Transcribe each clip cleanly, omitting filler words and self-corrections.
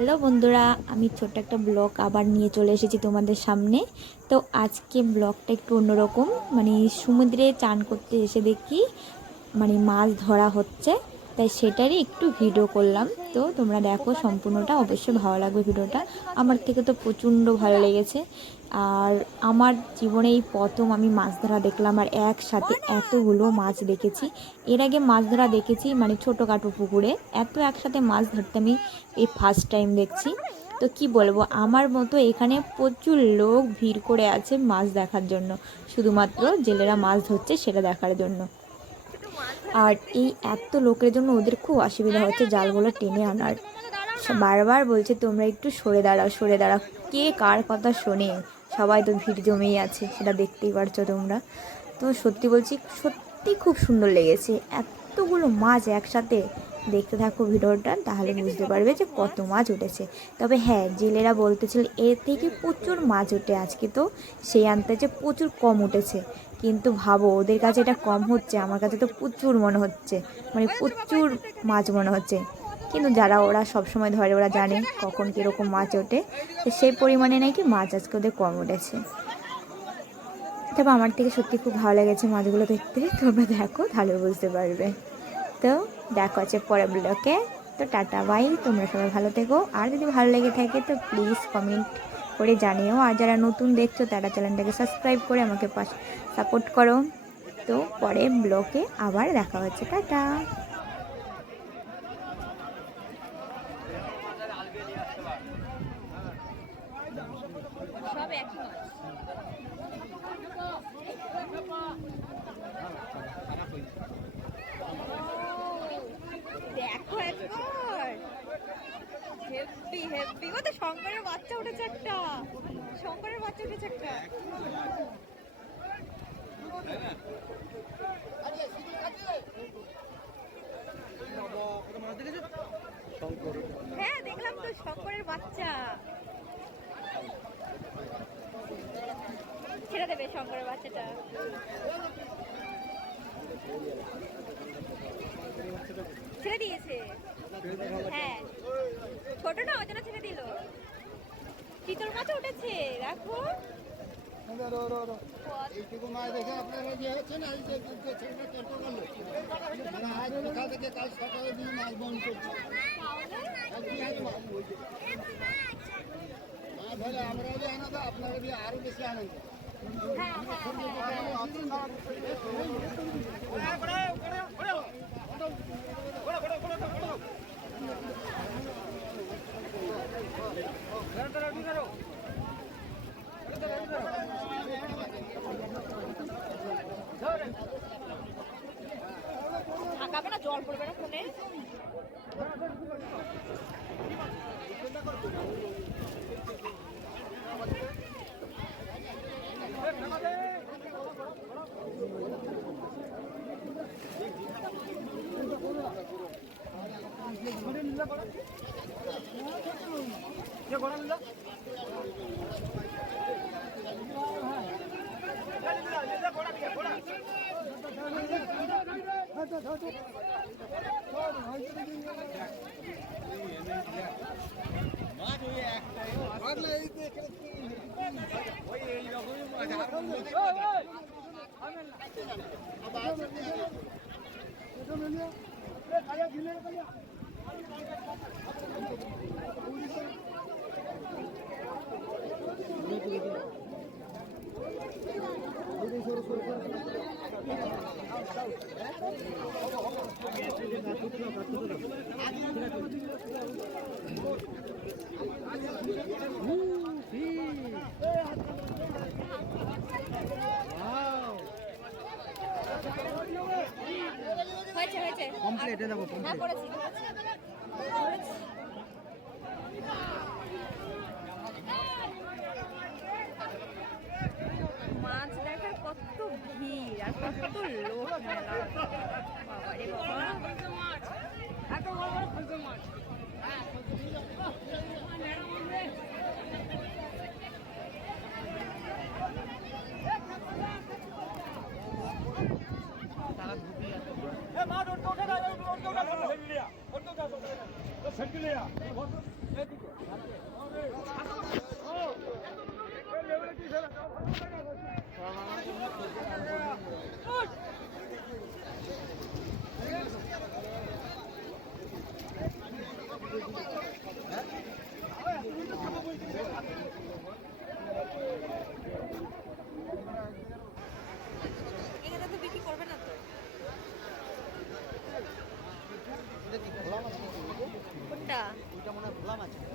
Hello বন্ধুরা, আমি ছোট্ট একটা ব্লগ আবার নিয়ে চলে এসেছি তোমাদের সামনে। তো আজকে ব্লগটা একটু অন্যরকম, সমুদ্রে চান করতে এসে দেখি মাছ ধরা হচ্ছে, তাই সেটারই একটু ভিডিও করলাম। তো তোমরা দেখো, সম্পূর্ণটা অবশ্যই ভালো লাগবে ভিডিওটা। আমার থেকে তো প্রচণ্ড ভালো লেগেছে। আর আমার জীবনে এই প্রথম আমি মাছ ধরা দেখলাম, আর একসাথে এতগুলো মাছ দেখেছি। এর আগে মাছ ধরা দেখেছি ছোটোখাটো পুকুরে, এত একসাথে মাছ ধরতে আমি এই ফার্স্ট টাইম দেখছি। তো কি বলবো, আমার মতো এখানে প্রচুর লোক ভিড় করে আছে মাছ দেখার জন্য, শুধুমাত্র জেলেরা মাছ ধরছে সেটা দেখার জন্য। আর এই এত লোকের জন্য ওদের খুব অসুবিধা হচ্ছে জালগুলো টেনে আনার। বারবার বলছে তোমরা একটু সরে দাঁড়াও, সরে দাঁড়াও। কে কার কথা শোনে, সবাই তো ভিড় জমেই আছে, সেটা দেখতেই পারছো তোমরা। তো সত্যি বলছি, সত্যি খুব সুন্দর লেগেছে এতগুলো মাছ একসাথে। দেখতে থাকো ভিডিওটা, তাহলে বুঝতে পারবে যে কত মাছ উঠেছে। তবে হ্যাঁ, জেলেরা বলতেছিল এর থেকে প্রচুর মাছ ওঠে, আজকে তো সেই আন্দাজে প্রচুর কম উঠেছে। কিন্তু ভাবো, ওদের কাছে এটা কম হচ্ছে, আমার কাছে তো প্রচুর মনে হচ্ছে, প্রচুর মাছ মনে হচ্ছে। কিন্তু যারা ওরা সবসময় ধরে, ওরা জানে কখন কীরকম মাছ ওঠে, তো সেই পরিমাণে নাকি মাছ আজকে ওদের কম উঠেছে। তবে আমার থেকে সত্যি খুব ভালো লেগেছে মাছগুলো দেখতে, তোমরা দেখো তাহলে বুঝতে পারবে। তো দেখো আছে পরের ব্লগে। তো টাটা বাই, তোমরা সবাই ভালো থেকো। আর যদি ভালো লেগে থাকে তো প্লিজ কমেন্ট করে জানিও। আর যারা নতুন দেখছো তারা চ্যানেলটাকে সাবস্ক্রাইব করে আমাকে সাপোর্ট করো। তো পরের ব্লগে আবার দেখা হচ্ছে, টাটা। সব একই মাছ। দেখো একবার, হেভি হেভি। ও তো শঙ্করের বাচ্চা উঠেছে একটা, শঙ্করের বাচ্চা উঠেছে একটা। হ্যাঁ দেখলাম তো, শঙ্করের বাচ্চা। ছেড়ে দেবে শঙ্করের বাচ্চাটা। ছেড়ে দিয়েছে, হ্যাঁ ছোটটা ওই জন্য ছেড়ে দিল। চিতল মাছ উঠেছে, দেখো। এইটুকু মাছ দেখে আপনারা যে হচ্ছে না, এই যে চেষ্টা করলো আজ সকাল থেকে কাল সকালে দিয়ে মাছ বন্ধ করছে। মাছ হলে আমরাও যে আনন্দ, আপনারা দিয়ে আরো বেশি আনন্দ। ঢাকাবে না, জল পড়বে না ফোনে। হয়েছে হয়েছে কমপ্লিট দেবো, হ্যাঁ করেছি। মাছ দেখার কত ভিড় আর কত লোক মেলা, বাবারে বাবা। এত বড় বড় খুঁজো মাছ। মাছ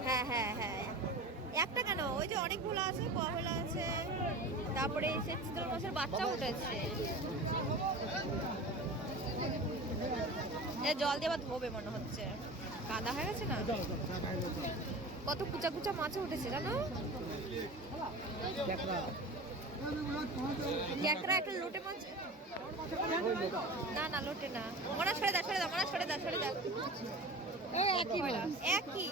হ্যাঁ হ্যাঁ হ্যাঁ, একটা কেন, ওই যে অনেকগুলো আছে, কবেলা আছে, তারপরে এসে চিতল মাছের বাচ্চা উঠেছে। এ জল দিয়ে আবার ধোবে মনে হচ্ছে, কাদা হয়ে গেছে না। কত কুচা কুচা মাছ উঠেছে জানো। ক্যাকড়া একটা লোটে মাছ, না না লোটে না, মনে সরে দা সরে দা, মনে সরে দা সরে দা, একই